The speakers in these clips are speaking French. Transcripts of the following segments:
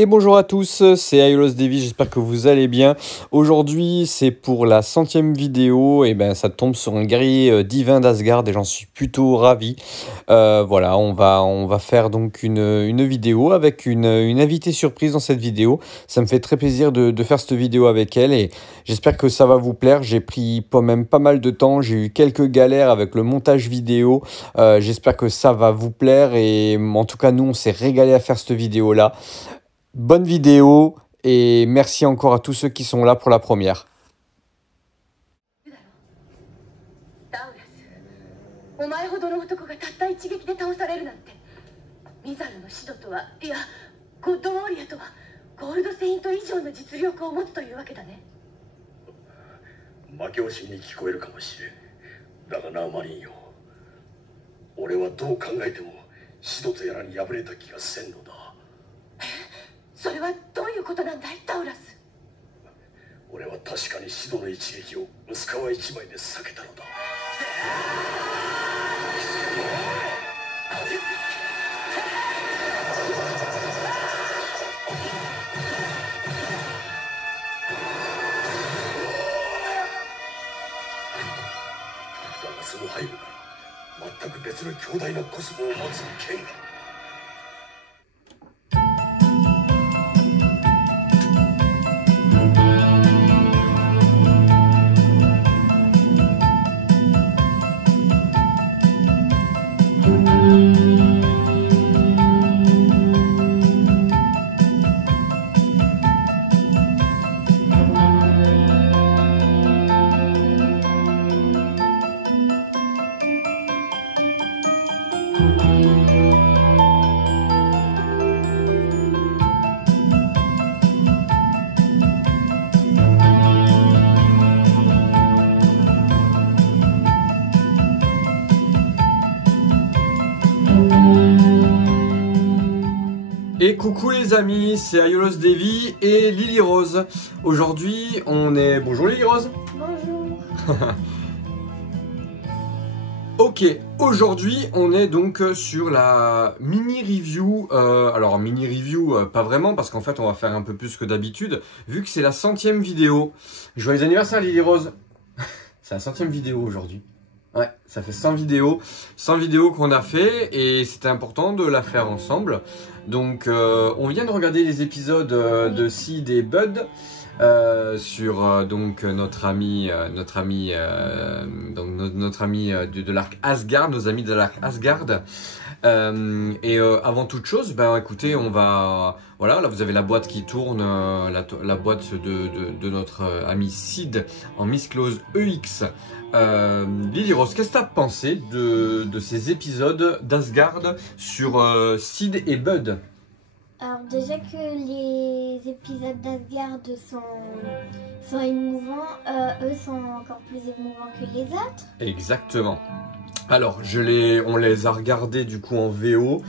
Et bonjour à tous, c'est Aiolos Devi, j'espère que vous allez bien. Aujourd'hui, c'est pour la 100e vidéo, et ben ça tombe sur un guerrier divin d'Asgard et j'en suis plutôt ravi. Voilà, on va faire donc une vidéo avec une invitée surprise dans cette vidéo. Ça me fait très plaisir de faire cette vidéo avec elle et j'espère que ça va vous plaire. J'ai pris même pas mal de temps, j'ai eu quelques galères avec le montage vidéo. J'espère que ça va vous plaire et en tout cas, nous, on s'est régalé à faire cette vidéo-là. Bonne vidéo et merci encore à tous ceux qui sont là pour la première. お前ほどの男がたった一撃で倒されるなんて。ミザルのシドとは、いや、ゴッドウォーリアとはゴールドセイント以上の実力を持つというわけだね。負け惜しみに聞こえるかもしれん。だがな、マリンよ。俺はどう考えてもシドとやらに敗れた気がせんのだ。それはどういうことなんだい、タウラス。俺は確かにシドの一撃を薄皮一枚で避けたのだ。だがその背後から全く別の強大なコスモを持つ剣が。Et coucou les amis, c'est Aiolos Devi et Lily Rose. Aujourd'hui, on est... Bonjour Lily Rose. Bonjour. Ok, aujourd'hui, on est donc sur la mini-review. Alors, mini-review, pas vraiment, parce qu'en fait, on va faire un peu plus que d'habitude, vu que c'est la 100e vidéo. Joyeux anniversaire Lily Rose. C'est la 100e vidéo aujourd'hui. Ouais, ça fait 100 vidéos qu'on a fait et c'était important de la faire ensemble. Donc, on vient de regarder les épisodes de Sid et Bud sur donc notre ami de l'arc Asgard, nos amis de l'arc Asgard. Avant toute chose, ben écoutez, on va voilà, là vous avez la boîte qui tourne, la boîte de notre ami Sid en Miss Close EX. Lily Rose, qu'est-ce que tu as pensé de ces épisodes d'Asgard sur Sid et Bud? Alors déjà que les épisodes d'Asgard sont émouvants, eux sont encore plus émouvants que les autres. Exactement. Alors, on les a regardés du coup en VO,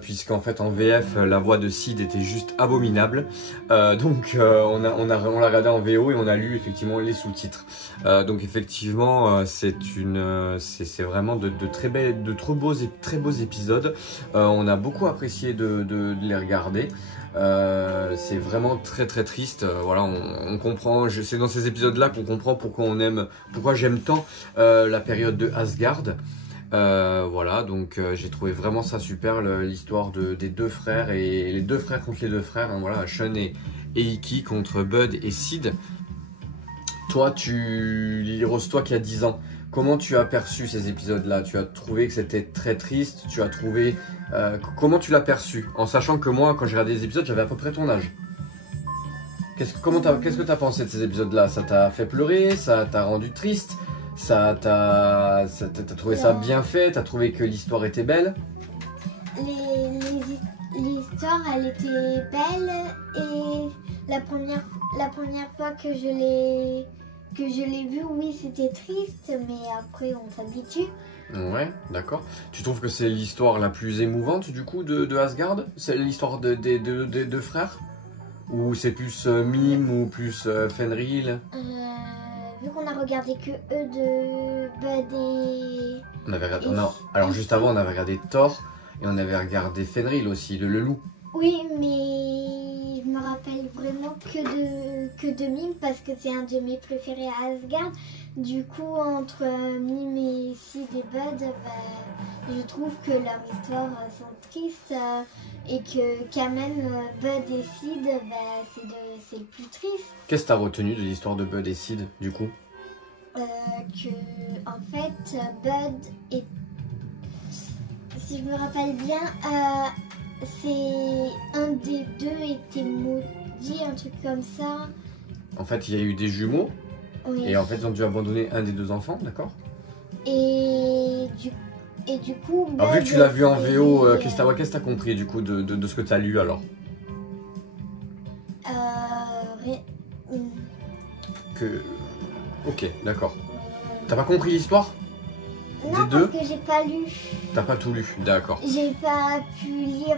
puisqu'en fait en VF, la voix de Sid était juste abominable. Donc on l'a regardé en VO et on a lu effectivement les sous-titres. Donc effectivement, c'est vraiment de très beaux épisodes. On a beaucoup apprécié de les regarder. C'est vraiment très triste. Voilà, on comprend. C'est dans ces épisodes-là qu'on comprend pourquoi j'aime tant la période de Asgard. Voilà, donc j'ai trouvé vraiment ça super, l'histoire des deux frères et les deux frères contre les deux frères. Hein, voilà, Sean et Iki contre Bud et Sid. Toi, Lily Rose, toi qui as 10 ans, comment tu as perçu ces épisodes-là? Tu as trouvé que c'était très triste? Tu as trouvé... comment tu l'as perçu? En sachant que moi, quand j'ai regardé les épisodes, j'avais à peu près ton âge. Qu'est-ce que tu as pensé de ces épisodes-là? Ça t'a fait pleurer? Ça t'a rendu triste? T'as trouvé ça bien fait? T'as trouvé que l'histoire était belle? L'histoire, elle était belle et la première fois que je l'ai vu, oui, c'était triste, mais après on s'habitue. Ouais, d'accord. Tu trouves que c'est l'histoire la plus émouvante du coup de Asgard? C'est l'histoire des deux frères? Ou c'est plus Mime ou plus Fenrir? Vu qu'on a regardé que eux de Bud et... Alors juste avant, on avait regardé Thor et on avait regardé Fenrir aussi, le loup. Oui, mais vraiment que de Mime parce que c'est un de mes préférés à Asgard. Du coup, entre Mime et Sid et Bud, je trouve que leurs histoires sont tristes et que quand même Bud et Sid, c'est le plus triste. Qu'est-ce que tu as retenu de l'histoire de Bud et Sid, du coup? En fait, Bud est... Si je me rappelle bien, c'est un des deux était maudit, un truc comme ça. En fait, il y a eu des jumeaux. Oui. Et en fait, ils ont dû abandonner un des deux enfants, d'accord? Et du coup... Alors, vu que tu l'as vu en VO, qu'est-ce que tu as compris du coup de ce que tu as lu alors? Ok, d'accord. T'as pas compris l'histoire? Non, des deux? parce que j'ai pas lu. T'as pas tout lu, d'accord. J'ai pas pu lire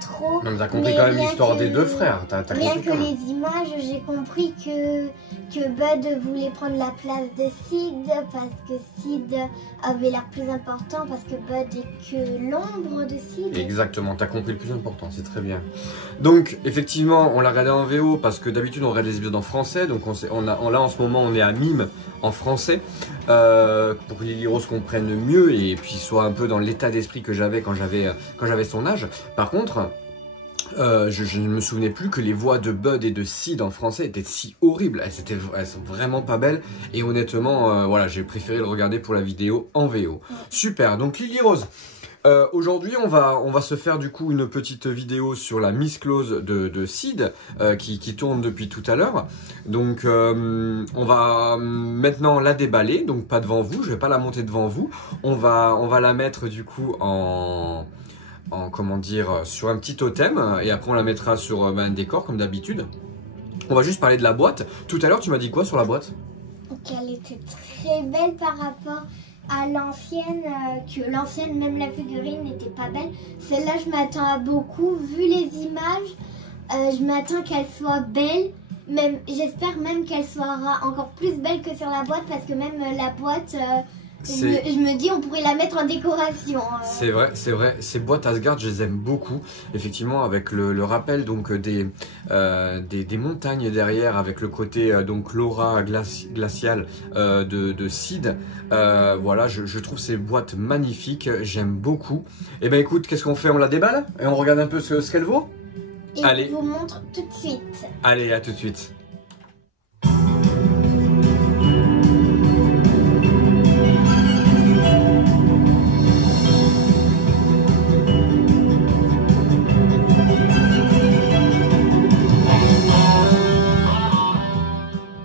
trop. Non, mais t'as compris quand même l'histoire des deux frères. Rien que les images, j'ai compris que Bud voulait prendre la place de Sid parce que Sid avait l'air plus important parce que Bud est que l'ombre de Sid. Exactement, t'as compris le plus important, c'est très bien. Donc, effectivement, on l'a regardé en VO parce que d'habitude on regarde les épisodes en français. Donc là en ce moment on est à Mime en français pour que Lily Rose comprenne mieux et puis soit un peu dans l'état d'esprit que j'avais quand j'avais son âge. Par contre, je ne me souvenais plus que les voix de Bud et de Sid en français étaient si horribles. Elles sont vraiment pas belles. Et honnêtement, voilà, j'ai préféré le regarder pour la vidéo en VO. Super, donc Lily Rose. Aujourd'hui, on va se faire du coup une petite vidéo sur la Miss Claus de Sid qui tourne depuis tout à l'heure. Donc, on va maintenant la déballer, donc pas devant vous. Je vais pas la monter devant vous. On va la mettre du coup comment dire, sur un petit totem et après on la mettra sur un décor comme d'habitude. On va juste parler de la boîte. Tout à l'heure, tu m'as dit quoi sur la boîte? Qu'elle était très belle par rapport à l'ancienne, que l'ancienne, même la figurine n'était pas belle. Celle-là, je m'attends à beaucoup. Vu les images, je m'attends qu'elle soit belle. J'espère même qu'elle sera encore plus belle que sur la boîte parce que même la boîte... Je me dis on pourrait la mettre en décoration. C'est vrai. Ces boîtes Asgard, je les aime beaucoup. Effectivement, avec le rappel donc des montagnes derrière, avec le côté donc l'aura glaciale de Sid. Voilà, je trouve ces boîtes magnifiques. J'aime beaucoup. Et ben écoute, qu'est-ce qu'on fait? On la déballe et on regarde un peu ce qu'elle vaut. Et allez, je vous montre tout de suite. Allez, à tout de suite.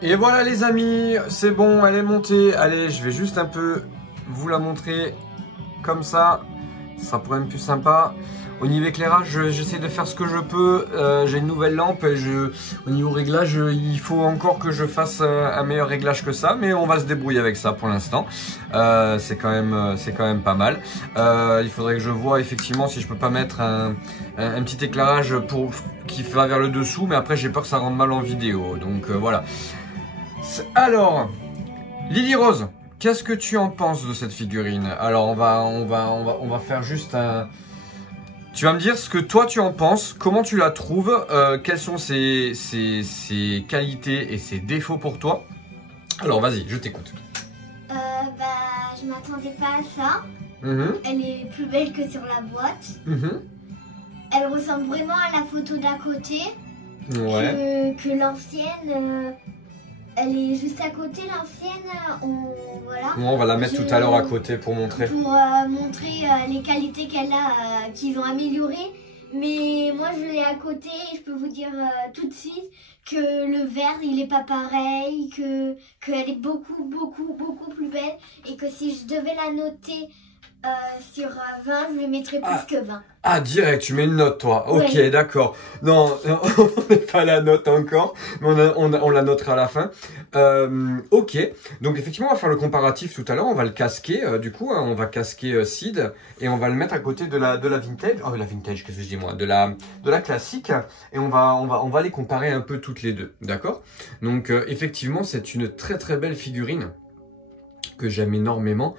Et voilà les amis, c'est bon, elle est montée. Allez, je vais juste un peu vous la montrer comme ça. Ça pourrait être plus sympa. Au niveau éclairage, j'essaie de faire ce que je peux. J'ai une nouvelle lampe et au niveau réglage, il faut encore que je fasse un meilleur réglage que ça. Mais on va se débrouiller avec ça pour l'instant. C'est quand même pas mal. Il faudrait que je vois effectivement si je peux pas mettre un petit éclairage qui va vers le dessous. Mais après, j'ai peur que ça rende mal en vidéo. Donc voilà. Alors, Lily Rose, qu'est-ce que tu en penses de cette figurine? Alors, on va faire juste un... Tu vas me dire ce que toi tu en penses, comment tu la trouves, quelles sont ses qualités et ses défauts pour toi. Alors, vas-y, je t'écoute. Je m'attendais pas à ça. Elle est plus belle que sur la boîte. Elle ressemble vraiment à la photo d'à côté. Ouais. Que l'ancienne... Elle est juste à côté, l'ancienne, voilà. On va la mettre tout à l'heure à côté pour montrer. Pour montrer les qualités qu'elle a, qu'ils ont améliorées. Mais moi, je l'ai à côté et je peux vous dire tout de suite que le vert, il n'est pas pareil, qu'elle est beaucoup plus belle. Et que si je devais la noter sur 20, je lui mettrais plus que 20. Ah, direct, tu mets une note, toi. Ok, ouais. D'accord. Non, on n'est pas la note encore, mais on la notera à la fin. Ok, donc effectivement, on va faire le comparatif tout à l'heure. On va le casquer, du coup, hein, on va casquer Sid et on va le mettre à côté de la vintage. Oh, la vintage, qu'est-ce que je dis moi? De la classique. Et on va les comparer un peu toutes les deux, d'accord? Donc, effectivement, c'est une très très belle figurine. que j'aime énormément.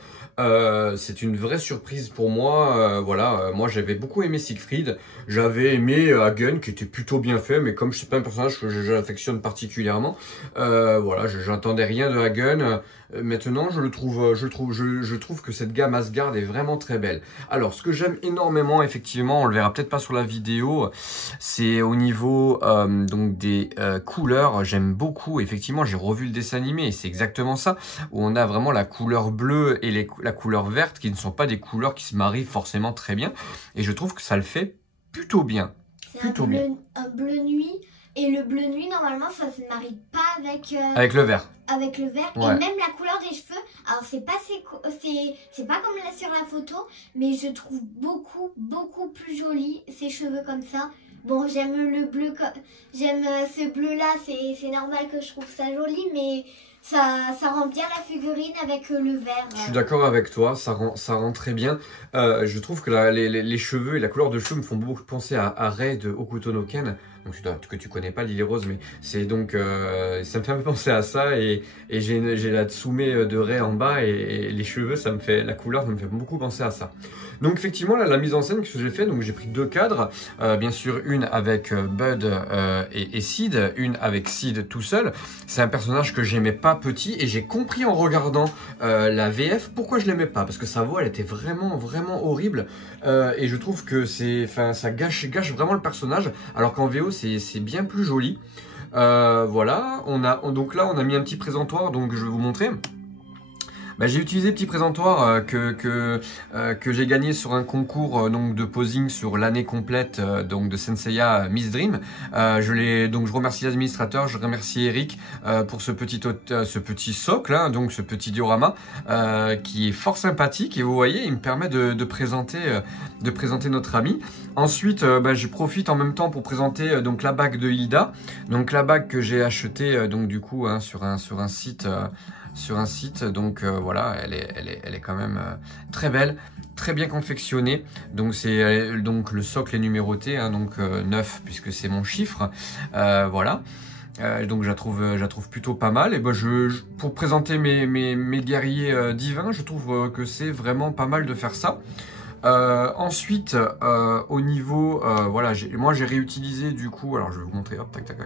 C'est une vraie surprise pour moi. Voilà, moi j'avais beaucoup aimé Siegfried, j'avais aimé Hagen qui était plutôt bien fait, mais comme je suis pas un personnage que j'affectionne particulièrement, voilà, j'attendais rien de Hagen. Maintenant, je trouve que cette gamme Asgard est vraiment très belle. Alors, ce que j'aime énormément, effectivement, on le verra peut-être pas sur la vidéo, c'est au niveau donc des couleurs. J'aime beaucoup. Effectivement, j'ai revu le dessin animé et c'est exactement ça, où on a vraiment la couleur bleue et la couleur verte qui ne sont pas des couleurs qui se marient forcément très bien. Et je trouve que ça le fait plutôt bien. C'est un bleu nuit. Et le bleu nuit, normalement, ça se marie pas avec le vert. Avec le vert. Ouais. Et même la couleur des cheveux. Alors, c'est pas comme là sur la photo, mais je trouve beaucoup plus joli ces cheveux comme ça. Bon, j'aime le bleu, j'aime ce bleu-là, c'est normal que je trouve ça joli, mais ça rend bien la figurine avec le vert. Je suis d'accord avec toi, ça rend très bien. Je trouve que les cheveux et la couleur de cheveux me font beaucoup penser à Rei de Hokuto no Ken. Donc que tu connais pas Lily Rose, mais c'est donc ça me fait un peu penser à ça, et j'ai la Tsume de Rei en bas, et les cheveux, la couleur, ça me fait beaucoup penser à ça. Donc effectivement, là, la mise en scène que j'ai fait, donc j'ai pris 2 cadres, bien sûr une avec Bud et Sid, une avec Sid tout seul. C'est un personnage que j'aimais pas petit, et j'ai compris en regardant la VF pourquoi je l'aimais pas, parce que sa voix, elle était vraiment horrible, et je trouve que ça gâche vraiment le personnage, alors qu'en VO c'est bien plus joli. Voilà, donc là on a mis un petit présentoir, donc je vais vous montrer. J'ai utilisé le petit présentoir que j'ai gagné sur un concours donc de posing sur l'année complète donc de Senseiya Miss Dream. Je remercie l'administrateur, je remercie Eric pour ce petit socle, hein, donc ce petit diorama qui est fort sympathique, et vous voyez, il me permet de présenter notre ami. Ensuite, je profite en même temps pour présenter donc la bague de Hilda, donc la bague que j'ai achetée donc du coup hein, sur un site. Donc voilà, elle est quand même très belle, très bien confectionnée. Donc donc le socle est numéroté, hein, donc 9 puisque c'est mon chiffre. Voilà. Donc je la trouve plutôt pas mal. Et pour présenter mes guerriers divins, je trouve que c'est vraiment pas mal de faire ça. Ensuite, au niveau, voilà, moi j'ai réutilisé du coup, alors je vais vous montrer, hop, tac.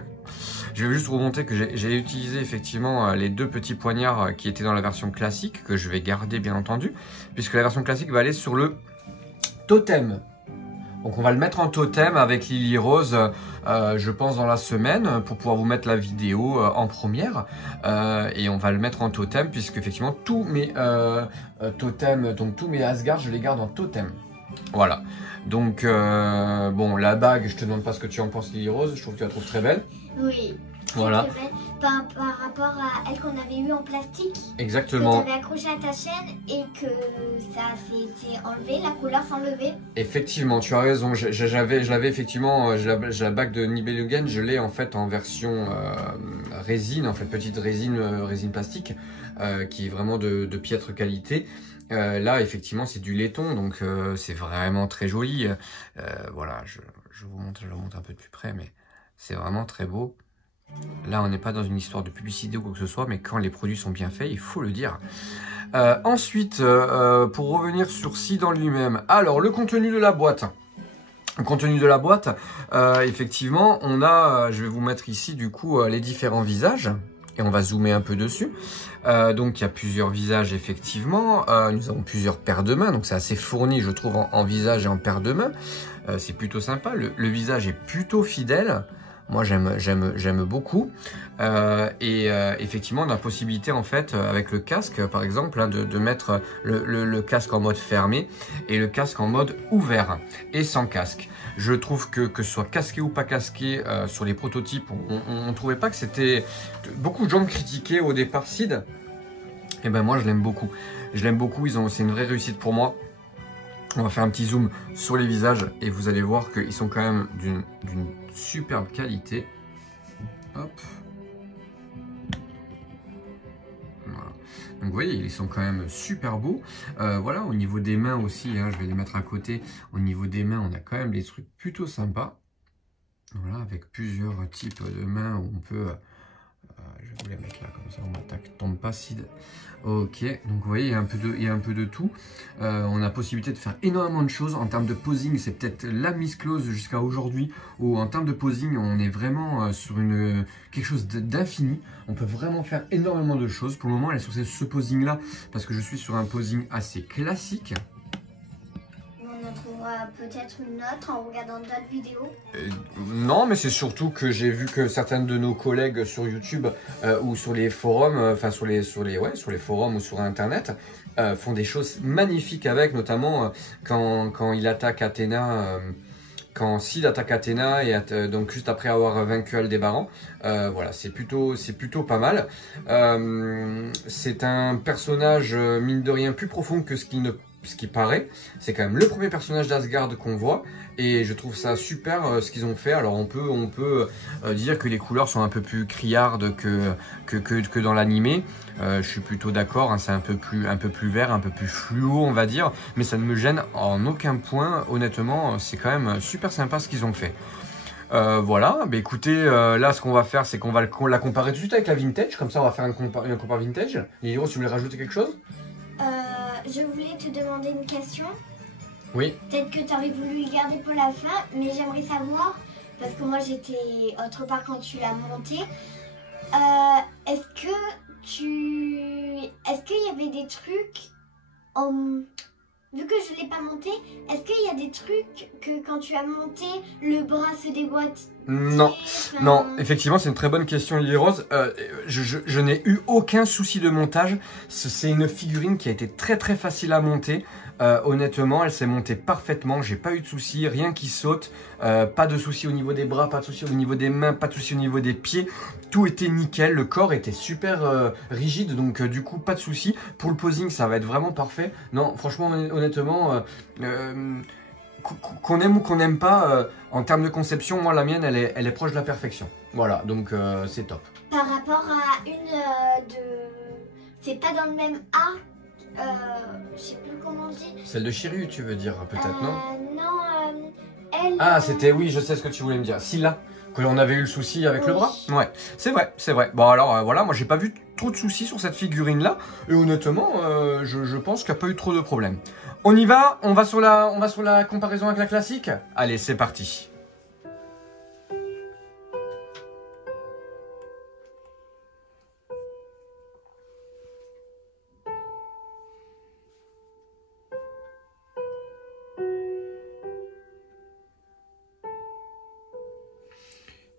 Je vais juste vous montrer que j'ai utilisé effectivement les 2 petits poignards qui étaient dans la version classique, que je vais garder bien entendu, puisque la version classique va aller sur le totem. Donc on va le mettre en totem avec Lily Rose, je pense dans la semaine, pour pouvoir vous mettre la vidéo en première. Et on va le mettre en totem, puisque effectivement tous mes totems, donc tous mes Asgard, je les garde en totem. Voilà. Donc bon, la bague, je te demande pas ce que tu en penses, Lily Rose, je trouve que tu la trouves très belle. Oui. Voilà. Par rapport à elle qu'on avait eu en plastique. Exactement. Que tu avais accroché à ta chaîne et que ça s'était enlevé, la couleur s'enlevait. Effectivement, tu as raison. Je l'avais effectivement, j'ai la bague de Nibelungen, je l'ai en fait en version résine, en fait petite résine plastique, qui est vraiment de piètre qualité. Là, effectivement, c'est du laiton, donc c'est vraiment très joli. Voilà, je vous montre un peu de plus près, mais c'est vraiment très beau. Là, on n'est pas dans une histoire de publicité ou quoi que ce soit, mais quand les produits sont bien faits, il faut le dire. Ensuite, pour revenir sur Sid en lui-même, alors le contenu de la boîte. Le contenu de la boîte, effectivement, on a, je vais vous mettre ici du coup les différents visages. Et on va zoomer un peu dessus. Donc il y a plusieurs visages effectivement. Nous avons plusieurs paires de mains. Donc c'est assez fourni je trouve en visage et en paires de mains. C'est plutôt sympa. Le visage est plutôt fidèle. Moi j'aime beaucoup. Et effectivement on a la possibilité en fait avec le casque par exemple hein, de mettre le casque en mode fermé et le casque en mode ouvert et sans casque. Je trouve que ce soit casqué ou pas casqué sur les prototypes, on ne trouvait pas que c'était... Beaucoup de gens critiquaient au départ Sid. Et ben moi je l'aime beaucoup. Je l'aime beaucoup, c'est une vraie réussite pour moi. On va faire un petit zoom sur les visages et vous allez voir qu'ils sont quand même d'une superbe qualité. Hop. Voilà. Donc vous voyez, ils sont quand même super beaux. Voilà, au niveau des mains aussi, hein, je vais les mettre à côté. Au niveau des mains, on a quand même des trucs plutôt sympas. Voilà, avec plusieurs types de mains où on peut... je vais vous les mettre là, comme ça on m'attaque, tombe pas si... Ok, donc vous voyez, il y a un peu de tout. On a possibilité de faire énormément de choses. En termes de posing, c'est peut-être la mise close jusqu'à aujourd'hui, où en termes de posing, on est vraiment sur quelque chose d'infini. On peut vraiment faire énormément de choses. Pour le moment, elle est sur ce posing-là, parce que je suis sur un posing assez classique. On en trouvera peut-être une autre en regardant d'autres vidéos. Non, mais c'est surtout que j'ai vu que certaines de nos collègues sur YouTube ou sur les forums, enfin sur les forums ou sur Internet, font des choses magnifiques avec, notamment quand il attaque Athéna, quand Sid attaque Athéna et donc juste après avoir vaincu Aldébaran. Voilà, c'est plutôt pas mal. C'est un personnage mine de rien plus profond que ce qui paraît. C'est quand même le premier personnage d'Asgard qu'on voit et je trouve ça super ce qu'ils ont fait. Alors on peut dire que les couleurs sont un peu plus criardes que dans l'animé. Je suis plutôt d'accord, hein, c'est un peu plus vert, un peu plus fluo on va dire, mais ça ne me gêne en aucun point. Honnêtement, c'est quand même super sympa ce qu'ils ont fait. Voilà, bah écoutez, là ce qu'on va faire c'est qu'on va la comparer tout de suite avec la vintage, comme ça on va faire un compare vintage. Hiro, si vous voulez rajouter quelque chose? Je voulais te demander une question. Oui. Peut-être que tu aurais voulu le garder pour la fin, mais j'aimerais savoir, parce que moi j'étais autre part quand tu l'as monté, est-ce qu'il y avait des trucs, vu que je ne l'ai pas monté, est-ce qu'il y a des trucs que quand tu as monté, le bras se déboîte? Non, non, effectivement c'est une très bonne question Lily Rose. Je n'ai eu aucun souci de montage. C'est une figurine qui a été très facile à monter. Honnêtement, elle s'est montée parfaitement. J'ai pas eu de soucis, rien qui saute. Pas de soucis au niveau des bras, pas de soucis au niveau des mains, pas de soucis au niveau des pieds. Tout était nickel. Le corps était super rigide, donc du coup pas de soucis. Pour le posing, ça va être vraiment parfait. Non, franchement, honnêtement. Qu'on aime ou qu'on n'aime pas, en termes de conception, moi la mienne elle est proche de la perfection. Voilà, donc c'est top. Par rapport à une c'est pas dans le même arc, je sais plus comment on dit. Celle de Shiryu tu veux dire peut-être, non? Non, elle... Ah c'était, oui je sais ce que tu voulais me dire, Scylla, que l'on avait eu le souci avec le bras. Ouais, c'est vrai. Bon alors voilà, moi j'ai pas vu trop de soucis sur cette figurine là, et honnêtement je pense qu'il n'y a pas eu trop de problèmes. On y va, on va sur la comparaison avec la classique. Allez, c'est parti.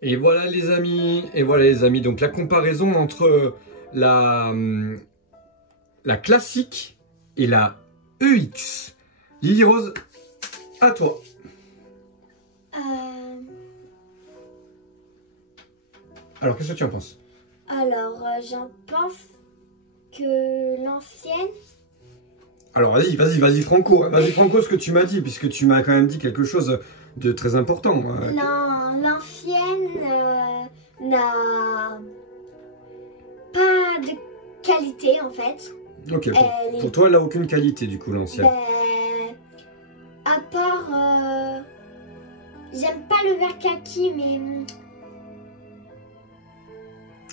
Et voilà les amis, donc la comparaison entre la classique et la EX. Lily Rose, à toi. Alors, qu'est-ce que tu en penses? Alors, j'en pense que l'ancienne... Alors, vas-y Franco, ce que tu m'as dit, puisque tu m'as quand même dit quelque chose de très important. Non, l'ancienne n'a pas de qualité en fait. Ok, pour toi, elle n'a aucune qualité du coup, l'ancienne. À part... j'aime pas le vert kaki, mais...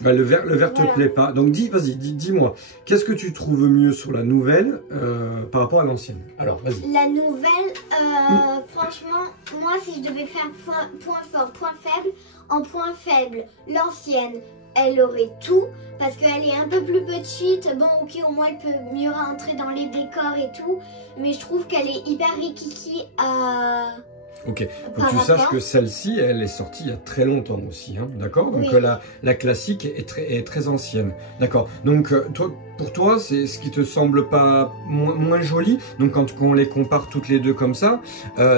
Ouais, le vert te plaît pas. Donc dis-moi, qu'est-ce que tu trouves mieux sur la nouvelle par rapport à l'ancienne? Alors, vas-y. La nouvelle, franchement, moi si je devais faire point fort, point faible, en point faible, l'ancienne, elle aurait tout, parce qu'elle est un peu plus petite. Bon, ok, au moins elle peut mieux rentrer dans les décors et tout, mais je trouve qu'elle est hyper rikiki à... Ok, faut que tu saches que celle-ci, elle est sortie il y a très longtemps aussi, hein, d'accord? Donc oui. la classique est très ancienne, d'accord? Donc pour toi, c'est ce qui te semble pas moins joli. Donc quand on les compare toutes les deux comme ça,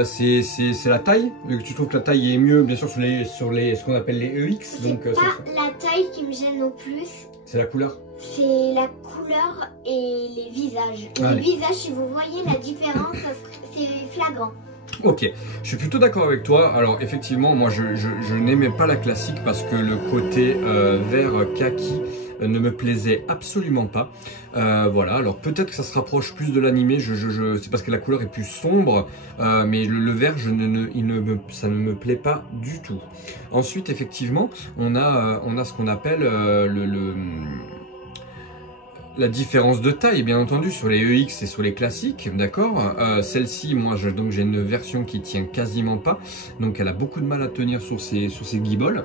c'est la taille. Tu trouves que la taille est mieux, bien sûr, sur ce qu'on appelle les EX. Donc c'est pas la taille qui me gêne au plus. C'est la couleur. C'est la couleur et les visages. Les visages, si vous voyez la différence, c'est flagrant. Ok, je suis plutôt d'accord avec toi. Alors effectivement, moi je n'aimais pas la classique parce que le côté vert kaki ne me plaisait absolument pas. Voilà, alors peut-être que ça se rapproche plus de l'animé, c'est parce que la couleur est plus sombre, mais le vert, ça ne me plaît pas du tout. Ensuite, effectivement, on a ce qu'on appelle la différence de taille, bien entendu, sur les EX et sur les classiques, d'accord. Celle-ci, moi, donc j'ai une version qui tient quasiment pas, donc elle a beaucoup de mal à tenir sur ses guibolles.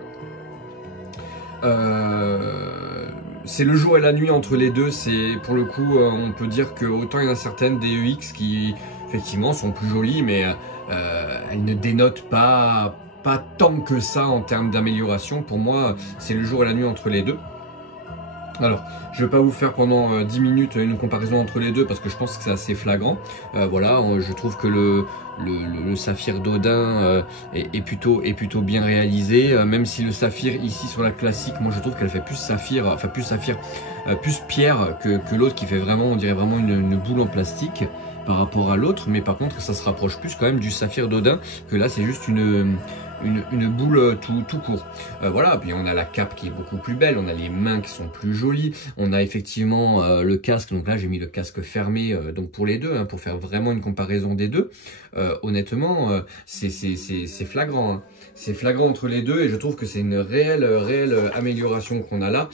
C'est le jour et la nuit entre les deux. C'est pour le coup, on peut dire que autant il y en a certaines des EX qui effectivement sont plus jolies, mais elles ne dénotent pas tant que ça en termes d'amélioration. Pour moi, c'est le jour et la nuit entre les deux. Alors, je ne vais pas vous faire pendant 10 minutes une comparaison entre les deux parce que je pense que c'est assez flagrant. Voilà, je trouve que le saphir d'Odin est plutôt bien réalisé. Même si le saphir ici sur la classique, moi je trouve qu'elle fait plus saphir, enfin plus pierre que l'autre qui fait vraiment, on dirait vraiment une boule en plastique par rapport à l'autre. Mais par contre, ça se rapproche plus quand même du saphir d'Odin que là, c'est juste une boule tout court. Voilà, puis on a la cape qui est beaucoup plus belle, on a les mains qui sont plus jolies, on a effectivement le casque, donc là j'ai mis le casque fermé donc pour les deux, hein, pour faire vraiment une comparaison des deux. Honnêtement, c'est flagrant, hein. C'est flagrant entre les deux et je trouve que c'est une réelle amélioration qu'on a là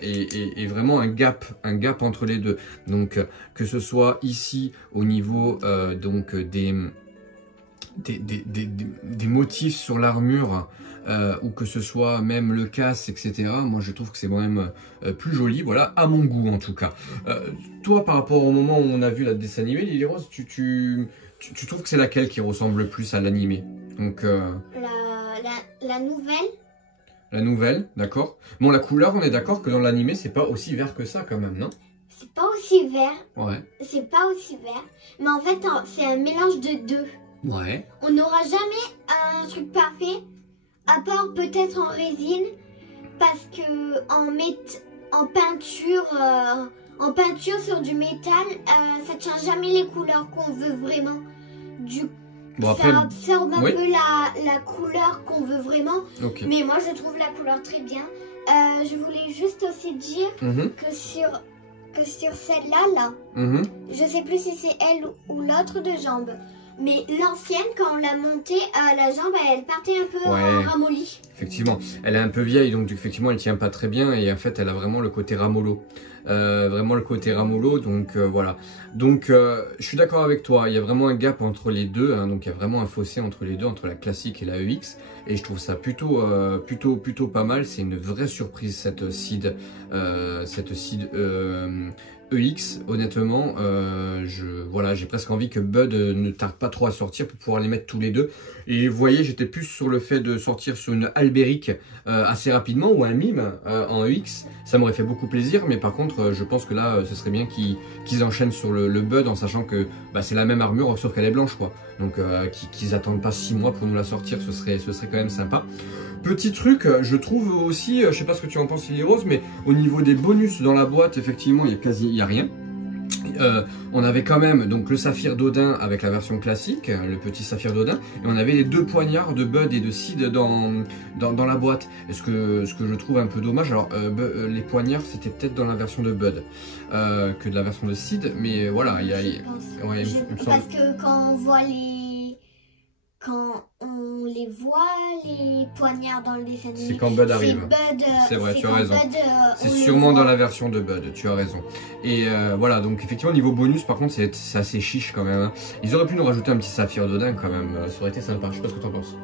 et vraiment un gap entre les deux. Donc que ce soit ici au niveau donc des motifs sur l'armure ou que ce soit même le casque, etc. Moi je trouve que c'est quand même plus joli, voilà, à mon goût en tout cas. Toi, par rapport au moment où on a vu la dessin animé, Lily Rose, tu trouves que c'est laquelle qui ressemble le plus à l'animé? Donc la nouvelle. La nouvelle, d'accord. Bon, la couleur, on est d'accord que dans l'animé, c'est pas aussi vert que ça quand même, non? C'est pas aussi vert. Ouais. C'est pas aussi vert. Mais en fait, c'est un mélange de deux. Ouais. On n'aura jamais un truc parfait, à part peut-être en résine, parce que en peinture sur du métal, ça tient jamais les couleurs qu'on veut vraiment. Bon, après, ça absorbe un peu la couleur qu'on veut vraiment. Okay. Mais moi, je trouve la couleur très bien. Je voulais juste aussi dire que sur celle-là, je sais plus si c'est elle ou l'autre de jambe. Mais l'ancienne, quand on l'a montée, la jambe, elle partait un peu ramollie. Effectivement, elle est un peu vieille, donc effectivement, elle tient pas très bien. Et en fait, elle a vraiment le côté ramollo. Donc voilà. Donc je suis d'accord avec toi, il y a vraiment un gap entre les deux, hein, donc il y a vraiment un fossé entre les deux, entre la classique et la EX, et je trouve ça plutôt pas mal. C'est une vraie surprise cette seed EX, honnêtement. Voilà, j'ai presque envie que Bud ne tarde pas trop à sortir pour pouvoir les mettre tous les deux. Et vous voyez, j'étais plus sur le fait de sortir sur une Albéric assez rapidement ou un mime en EX. Ça m'aurait fait beaucoup plaisir, mais par contre, je pense que là, ce serait bien qu'ils enchaînent sur le Bud en sachant que c'est la même armure, sauf qu'elle est blanche, quoi. Donc, qu'ils attendent pas 6 mois pour nous la sortir, ce serait quand même sympa. Petit truc, je trouve aussi, je sais pas ce que tu en penses, Lily Rose, mais au niveau des bonus dans la boîte, effectivement, il y a rien. On avait quand même donc le saphir d'Odin avec la version classique, le petit saphir d'Odin, et on avait les 2 poignards de Bud et de Sid dans la boîte. Et ce que je trouve un peu dommage, alors les poignards c'était peut-être dans la version de Bud que de la version de Sid, mais voilà, il parce que quand on les voit, les poignards dans le dessin animé, c'est quand Bud arrive. C'est vrai, tu as raison. C'est sûrement dans la version de Bud, tu as raison. Et voilà, donc effectivement, niveau bonus, par contre, c'est assez chiche quand même. Hein. Ils auraient pu nous rajouter un petit saphir d'Odin quand même, ça aurait été sympa. Je sais pas ce que tu en penses.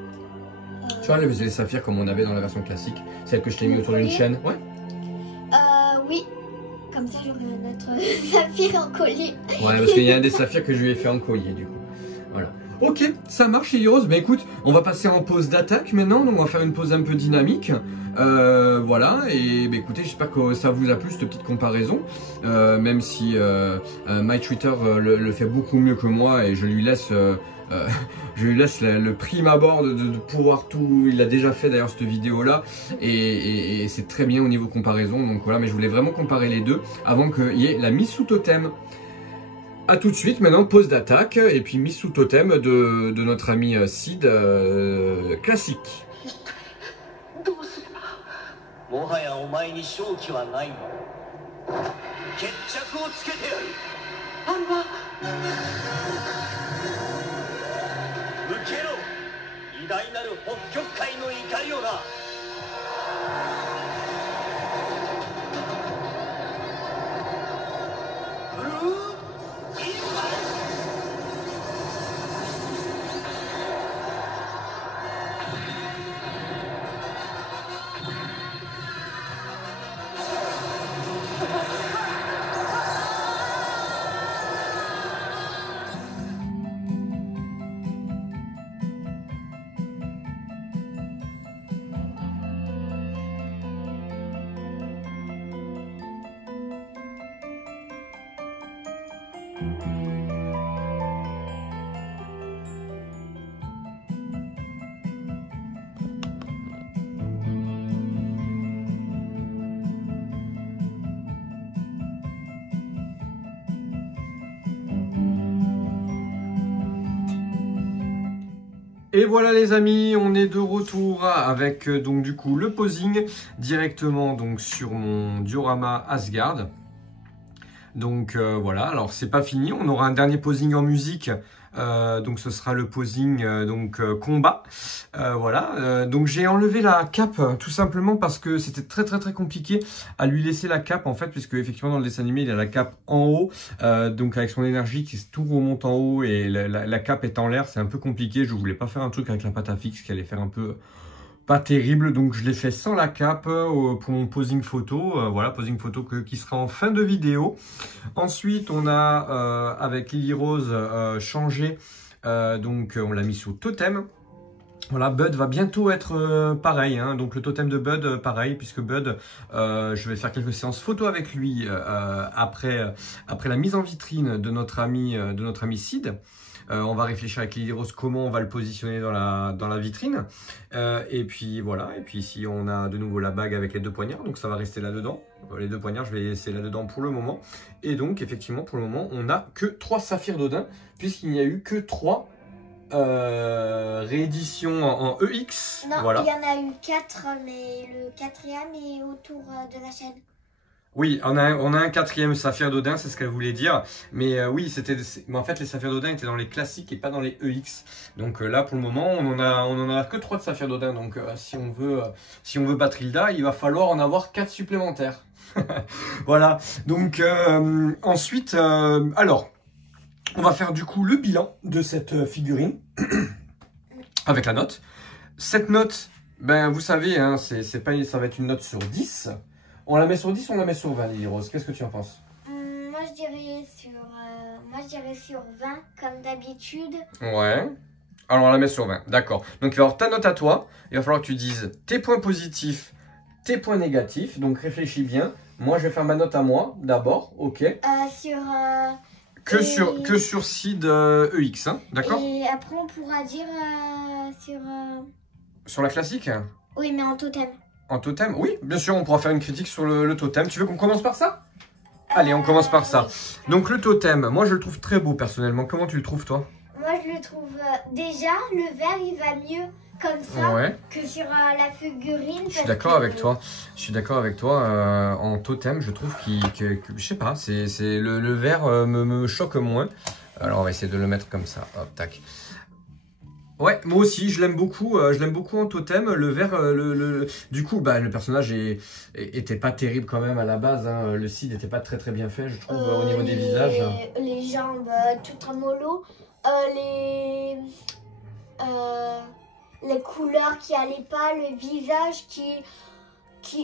Tu vois, les saphirs comme on avait dans la version classique, celle que je t'ai mis autour d'une chaîne. Ouais. Oui. Comme ça, j'aurai notre saphir en collier. Ouais, parce qu'il y a un des saphirs que je lui ai fait en collier, du coup. Voilà. Ok, ça marche, Lily Rose. Mais écoute, on va passer en pause d'attaque maintenant, donc on va faire une pause un peu dynamique. Voilà, et écoutez, j'espère que ça vous a plu cette petite comparaison. Même si My Twitter le fait beaucoup mieux que moi et je lui laisse le prime abord de pouvoir tout. Il a déjà fait d'ailleurs cette vidéo là et c'est très bien au niveau comparaison. Donc voilà, mais je voulais vraiment comparer les deux avant qu'il y ait la mise sous totem. A tout de suite, maintenant pause d'attaque et puis mise sous totem de notre ami Sid classique. もはやお前に勝機はない。決着をつけてやる。アルバ受けろ、偉大なる北極海の怒りをな。Et voilà les amis, on est de retour avec donc du coup le posing directement donc sur mon diorama Asgard. Donc voilà, alors c'est pas fini, on aura un dernier posing en musique, donc ce sera le posing combat. Voilà, donc j'ai enlevé la cape tout simplement parce que c'était très compliqué à lui laisser la cape en fait, puisque effectivement dans le dessin animé il a la cape en haut, donc avec son énergie qui tout remonte en haut et la cape est en l'air, c'est un peu compliqué. Je voulais pas faire un truc avec la pâte à fixe qui allait faire un peu pas terrible, donc je l'ai fait sans la cape pour mon posing photo. Voilà, posing photo qui sera en fin de vidéo. Ensuite, on a avec Lily Rose changé, donc on l'a mis sous totem. Voilà, Bud va bientôt être pareil, hein. Donc le totem de Bud pareil, puisque Bud, je vais faire quelques séances photo avec lui après la mise en vitrine de notre ami Sid. On va réfléchir avec Lily Rose comment on va le positionner dans la vitrine. Et puis voilà, et puis ici on a de nouveau la bague avec les deux poignards, donc ça va rester là-dedans. Les deux poignards, je vais les laisser là-dedans pour le moment. Et donc effectivement pour le moment, on n'a que 3 saphirs d'Odin, puisqu'il n'y a eu que 3 rééditions en EX. Non, voilà. Il y en a eu 4, mais le 4e est autour de la chaîne. Oui, on a un 4e saphir d'Odin, c'est ce qu'elle voulait dire. Mais oui, mais en fait, les saphirs d'Odin étaient dans les classiques et pas dans les EX. Donc là, pour le moment, on en a que 3 de saphirs d'Odin. Donc si on veut battre Hilda, il va falloir en avoir 4 supplémentaires. Voilà. Donc ensuite, alors, on va faire du coup le bilan de cette figurine avec la note. Cette note, ben vous savez, hein, ça va être une note sur 10. On la met sur 10 ou on la met sur 20, Lily Rose? Qu'est-ce que tu en penses? Moi je dirais sur 20 comme d'habitude. Ouais. Alors on la met sur 20, d'accord. Donc il va y avoir ta note à toi. Il va falloir que tu dises tes points positifs, tes points négatifs. Donc réfléchis bien. Moi je vais faire ma note à moi d'abord, ok. Que sur Sid EX, hein, d'accord. Et après on pourra dire sur la classique? Oui, mais en totem. En totem? Oui, bien sûr, on pourra faire une critique sur le totem. Tu veux qu'on commence par ça? Allez, on commence par ça. Oui. Donc le totem, moi je le trouve très beau personnellement. Comment tu le trouves toi? Moi je le trouve déjà, le vert il va mieux comme ça que sur la figurine. Je suis d'accord avec toi. Je suis d'accord avec toi. En totem, je trouve que je sais pas, le vert me choque moins. Alors on va essayer de le mettre comme ça. Hop, tac. Ouais, moi aussi, je l'aime beaucoup en totem. Le vert, du coup, bah, le personnage était pas terrible quand même à la base. Hein. Le Sid n'était pas très bien fait, je trouve, au niveau des visages. Les jambes tout en mollo, les couleurs qui allaient pas, le visage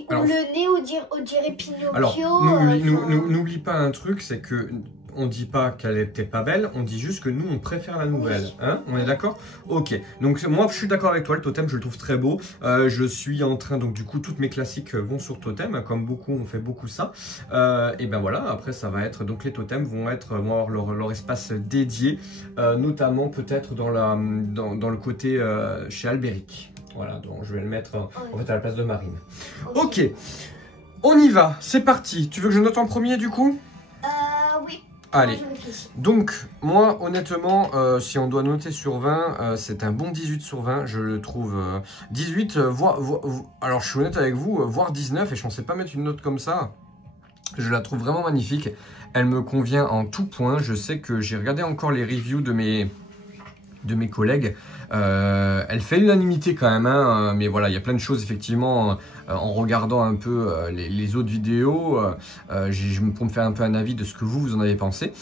alors, ou le nez, on dirait Pinocchio. Alors, n'oublie pas un truc, c'est que on dit pas qu'elle était pas belle, on dit juste que nous on préfère la nouvelle, oui. Hein, on est d'accord? Ok, donc moi je suis d'accord avec toi, le totem je le trouve très beau, je suis en train, donc du coup toutes mes classiques vont sur totem, comme beaucoup, on fait beaucoup ça, et ben voilà, après ça va être, donc les totems vont avoir leur espace dédié, notamment peut-être dans le côté chez Albéric, voilà, donc je vais le mettre en fait à la place de Marine. Ok, on y va, c'est parti, tu veux que je note en premier du coup? Oui. Allez. Je réfléchis. Donc, moi, honnêtement, si on doit noter sur 20, c'est un bon 18 sur 20. Je le trouve 18, alors je suis honnête avec vous, voire 19, et je pensais pas mettre une note comme ça. Je la trouve vraiment magnifique. Elle me convient en tout point. Je sais que j'ai regardé encore les reviews de mes collègues. Elle fait l'unanimité quand même, hein, mais voilà, il y a plein de choses effectivement en regardant un peu les autres vidéos pour me faire un peu un avis de ce que vous en avez pensé.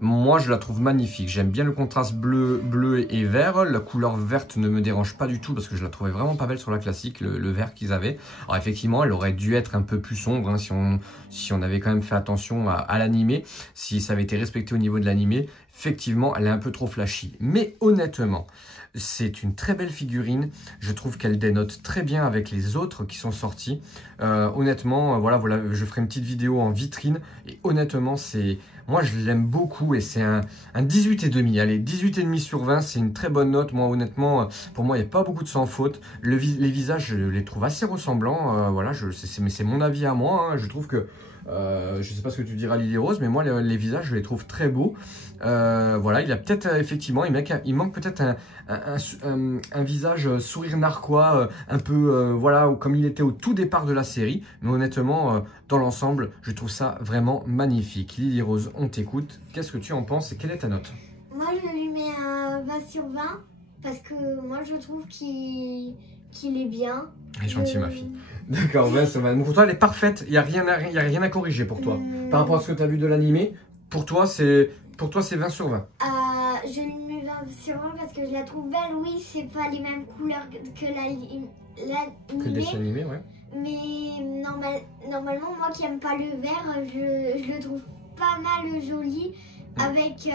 Moi, je la trouve magnifique. J'aime bien le contraste bleu et vert. La couleur verte ne me dérange pas du tout parce que je la trouvais vraiment pas belle sur la classique, le vert qu'ils avaient. Alors effectivement, elle aurait dû être un peu plus sombre hein, si on avait quand même fait attention à l'animé, si ça avait été respecté au niveau de l'animé. Effectivement, elle est un peu trop flashy. Mais honnêtement, c'est une très belle figurine. Je trouve qu'elle dénote très bien avec les autres qui sont sortis. Honnêtement, voilà, je ferai une petite vidéo en vitrine. Et honnêtement, moi, je l'aime beaucoup et c'est un 18,5. Allez, 18,5 sur 20, c'est une très bonne note. Moi, honnêtement, pour moi, il n'y a pas beaucoup de sans faute. Les visages, je les trouve assez ressemblants. Voilà, mais c'est mon avis à moi. Hein. Je trouve que, je ne sais pas ce que tu diras, Lily Rose, mais moi, les visages, je les trouve très beaux. Voilà, il a peut-être, effectivement, il manque peut-être un visage sourire narquois, un peu, voilà, comme il était au tout départ de la série. Mais honnêtement, dans l'ensemble, je trouve ça vraiment magnifique. Lily Rose, on t'écoute. Qu'est-ce que tu en penses et quelle est ta note? Moi, je lui mets un 20 sur 20 parce que moi, je trouve qu'il est bien. Elle est gentille, ma fille. D'accord, 20 sur 20. Donc pour toi, elle est parfaite. Il n'y a rien à corriger pour toi. Par rapport à ce que tu as vu de l'animé, pour toi, c'est 20 sur 20. Je lui mets 20 sur 20 parce que je la trouve belle. Oui, c'est pas les mêmes couleurs que l'animé. Que le dessin animé, ouais. Mais normalement, moi qui aime pas le vert, je le trouve pas mal joli. Avec,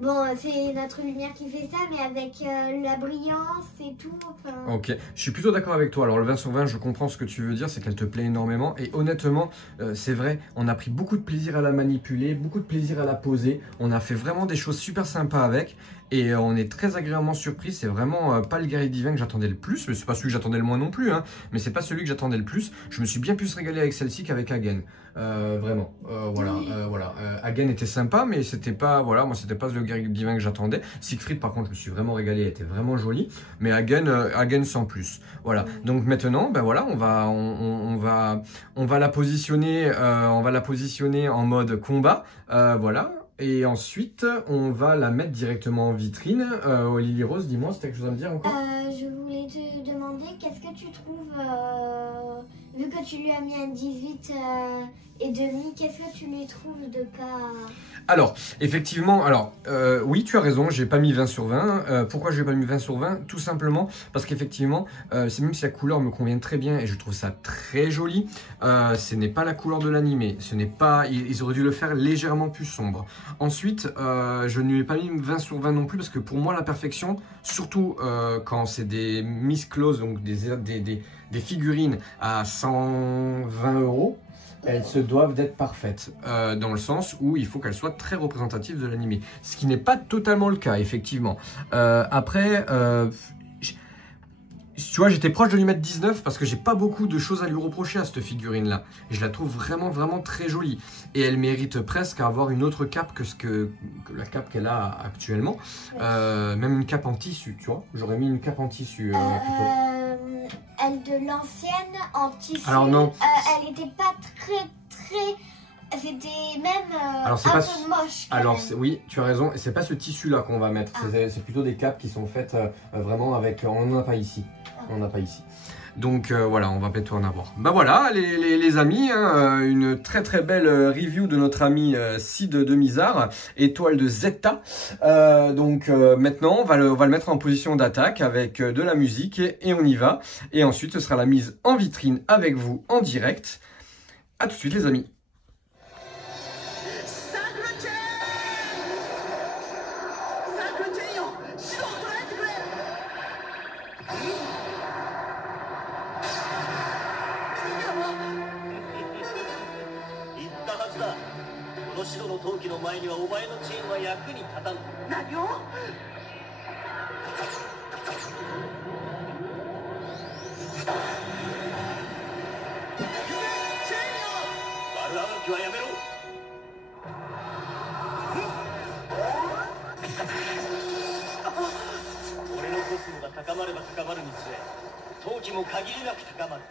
bon, c'est notre lumière qui fait ça, mais avec la brillance et tout. Enfin... Ok, je suis plutôt d'accord avec toi. Alors le 20 sur 20, je comprends ce que tu veux dire, c'est qu'elle te plaît énormément. Et honnêtement, c'est vrai, on a pris beaucoup de plaisir à la manipuler, beaucoup de plaisir à la poser. On a fait vraiment des choses super sympas avec. Et on est très agréablement surpris. C'est vraiment pas le guerrier divin que j'attendais le plus. Mais c'est pas celui que j'attendais le moins non plus. Hein. Mais c'est pas celui que j'attendais le plus. Je me suis bien plus régalé avec celle-ci qu'avec Hagen. Vraiment. Voilà. Hagen était sympa, mais c'était pas, voilà, moi c'était pas le guerrier divin que j'attendais. Siegfried, par contre, je me suis vraiment régalé. Elle était vraiment jolie. Mais Hagen sans plus. Voilà. Donc maintenant, ben voilà, on va la positionner. On va la positionner en mode combat. Voilà. Et ensuite, on va la mettre directement en vitrine. Lily Rose, dis-moi, si tu as quelque chose à me dire encore? Je voulais te demander, qu'est-ce que tu trouves, vu que tu lui as mis un 18 et demi, qu'est-ce que tu lui trouves de pas... Alors, effectivement, oui, tu as raison, j'ai pas mis 20 sur 20. Pourquoi je n'ai pas mis 20 sur 20? Tout simplement parce qu'effectivement, c'est même si la couleur me convient très bien et je trouve ça très joli, ce n'est pas la couleur de l'animé. Ce n'est pas, ils auraient dû le faire légèrement plus sombre. Ensuite, je ne lui ai pas mis 20 sur 20 non plus parce que pour moi, la perfection, surtout quand c'est des Miss Close, donc des figurines à 120 €, elles se doivent d'être parfaites, dans le sens où il faut qu'elles soient très représentatives de l'animé. Ce qui n'est pas totalement le cas, effectivement. Après, tu vois, j'étais proche de lui mettre 19 parce que j'ai pas beaucoup de choses à lui reprocher à cette figurine-là. Je la trouve vraiment, vraiment très jolie. Et elle mérite presque à avoir une autre cape que la cape qu'elle a actuellement. Même une cape en tissu, tu vois. J'aurais mis une cape en tissu plutôt. Elle de l'ancienne en tissu. Alors non. Elle était pas très... C'était même alors, un peu moche. Alors oui, tu as raison. Et c'est pas ce tissu-là qu'on va mettre. C'est plutôt des capes qui sont faites vraiment avec... On n'en a pas ici. On n'en a pas ici. Donc voilà, on va peut-être en avoir. Bah voilà, les amis, hein, une très très belle review de notre ami Sid de Mizar, étoile de Zeta. Donc maintenant, on va le mettre en position d'attaque avec de la musique et on y va. Et ensuite, ce sera la mise en vitrine avec vous en direct. À tout de suite les amis. 気も限りなく高まる。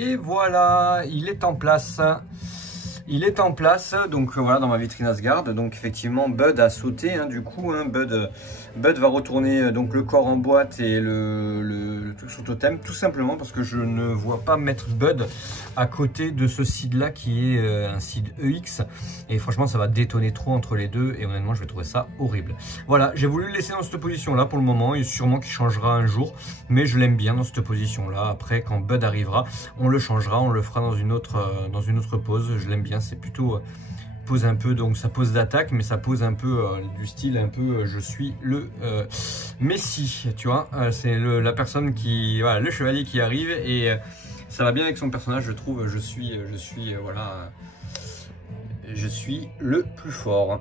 Et voilà, il est en place. Il est en place, donc voilà, dans ma vitrine Asgard. Donc effectivement, Bud a sauté, hein, du coup, hein, Bud va retourner donc le corps en boîte et le truc sur totem, tout simplement parce que je ne vois pas mettre Bud à côté de ce seed là qui est un seed EX. Et franchement, ça va détonner trop entre les deux et honnêtement, je vais trouver ça horrible. Voilà, j'ai voulu le laisser dans cette position là pour le moment et sûrement qu'il changera un jour, mais je l'aime bien dans cette position là. Après, quand Bud arrivera, on le changera, on le fera dans une autre pose. Je l'aime bien. C'est plutôt pose un peu, donc ça pose d'attaque, mais ça pose un peu du style un peu je suis le Messi, tu vois, c'est la personne qui, voilà, le chevalier qui arrive et ça va bien avec son personnage, je trouve. Je suis voilà, je suis le plus fort.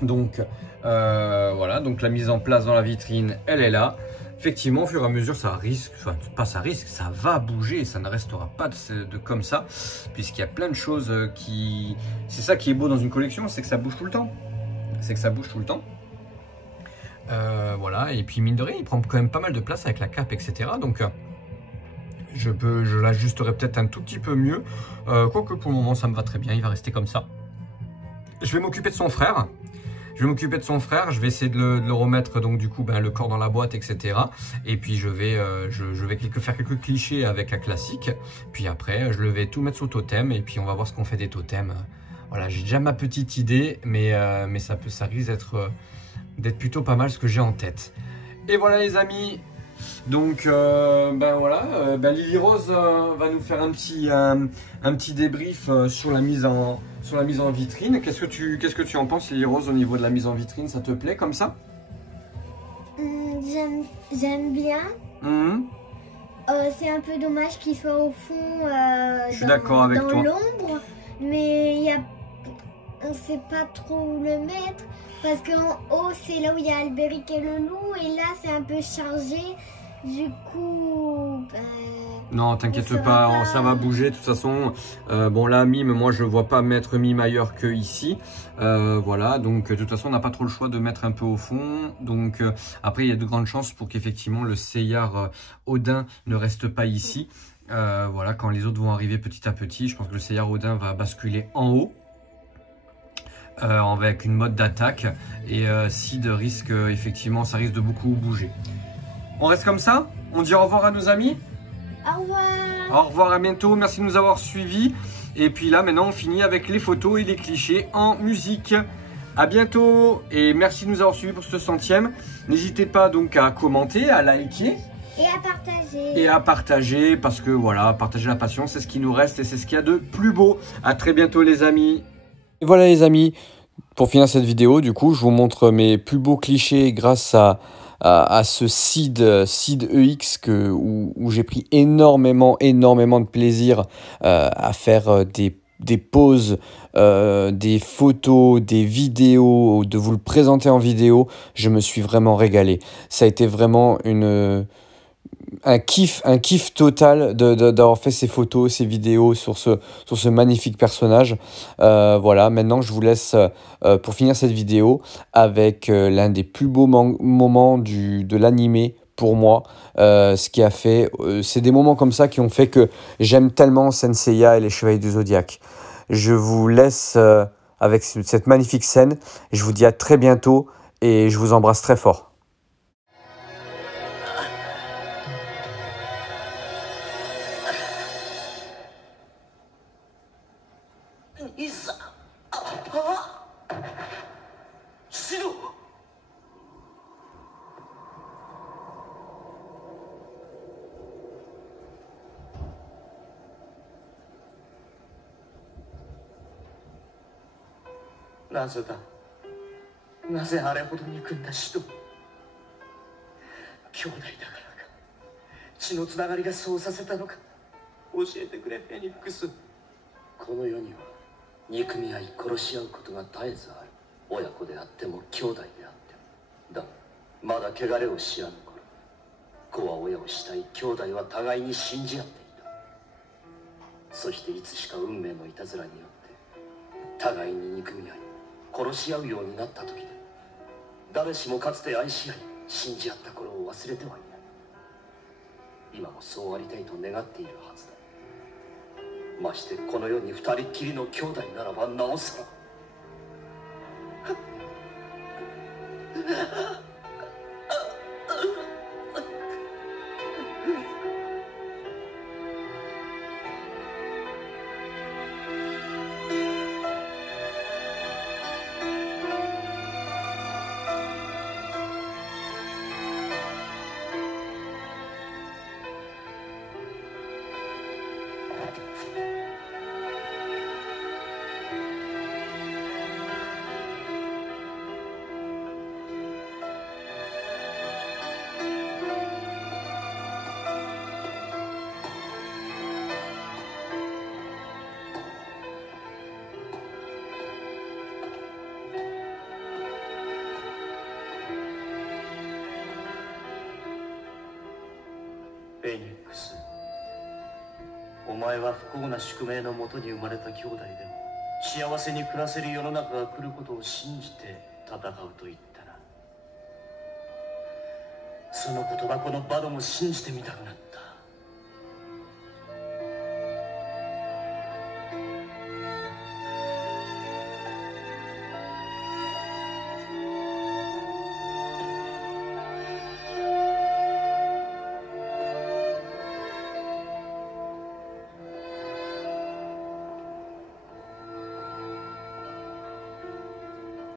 Donc voilà, donc la mise en place dans la vitrine, elle est là. Effectivement, au fur et à mesure, ça risque, enfin pas ça risque, ça va bouger, ça ne restera pas de comme ça, puisqu'il y a plein de choses qui... C'est ça qui est beau dans une collection, c'est que ça bouge tout le temps. C'est que ça bouge tout le temps. Voilà, et puis mine de rien, il prend quand même pas mal de place avec la cape, etc. Donc je l'ajusterai peut-être un tout petit peu mieux. Quoique pour le moment, ça me va très bien, il va rester comme ça. Je vais m'occuper de son frère. Je vais m'occuper de son frère, je vais essayer de le remettre, donc du coup, le corps dans la boîte, etc. Et puis je vais faire quelques clichés avec la classique. Puis après, je vais tout mettre sur totem et puis on va voir ce qu'on fait des totems. Voilà, j'ai déjà ma petite idée, mais ça risque d'être plutôt pas mal ce que j'ai en tête. Et voilà les amis. Donc voilà, Lily Rose va nous faire un petit débrief sur la mise en vitrine. Qu'est-ce que tu en penses, Lily Rose, au niveau de la mise en vitrine? Ça te plaît comme ça? J'aime bien. C'est un peu dommage qu'il soit au fond, je suis d'accord avec toi, dans l'ombre, mais on ne sait pas trop où le mettre. Parce qu'en haut, c'est là où il y a Albéric et le loup, et là, c'est un peu chargé. Du coup, non, t'inquiète pas, ça va bouger de toute façon. Bon là, Mime, moi je vois pas mettre Mime ailleurs que ici. Voilà, donc de toute façon, on n'a pas trop le choix de mettre un peu au fond. Donc après, il y a de grandes chances pour qu'effectivement le Seyar Odin ne reste pas ici. Voilà, quand les autres vont arriver petit à petit, je pense que le Seyar Odin va basculer en haut. Avec une mode d'attaque. Et Sid risque, effectivement, ça risque de beaucoup bouger. On reste comme ça? On dit au revoir à nos amis? Au revoir. Au revoir, à bientôt. Merci de nous avoir suivis. Et puis là, maintenant, on finit avec les photos et les clichés en musique. À bientôt et merci de nous avoir suivis pour ce 100e. N'hésitez pas donc à commenter, à liker. Et à partager. Et à partager parce que voilà, partager la passion, c'est ce qui nous reste et c'est ce qu'il y a de plus beau. À très bientôt les amis. Et voilà les amis, pour finir cette vidéo, du coup, je vous montre mes plus beaux clichés grâce à ce Seed EX où j'ai pris énormément de plaisir à faire des poses, des photos, des vidéos, de vous le présenter en vidéo. Je me suis vraiment régalé. Ça a été vraiment un kiff total d'avoir fait ces photos, ces vidéos sur ce magnifique personnage. Voilà, maintenant je vous laisse pour finir cette vidéo avec l'un des plus beaux moments de l'animé pour moi. Ce qui a fait, c'est des moments comme ça qui ont fait que j'aime tellement Senseiya et les Chevaliers du Zodiaque. Je vous laisse avec cette magnifique scène. Je vous dis à très bientôt et je vous embrasse très fort.なぜだ、なぜあれほど憎んだシド。兄弟だからか、血のつながりがそうさせたのか。教えてくれフェニックス。この世には憎み合い殺し合うことが絶えずある。親子であっても兄弟であっても。だまだ汚れを知らぬ頃、子は親を慕い、兄弟は互いに信じ合っていた。そしていつしか運命のいたずらによって互いに憎み合い殺し合うようになった時で、誰しもかつて愛し合い信じ合った頃を忘れてはいない。今もそうありたいと願っているはずだ。ましてこの世に二人っきりの兄弟ならばなおさら。フェニックス、お前は不幸な宿命のもとに生まれた兄弟でも幸せに暮らせる世の中が来ることを信じて戦うと言ったな。その言葉、このバドも信じてみたくなった。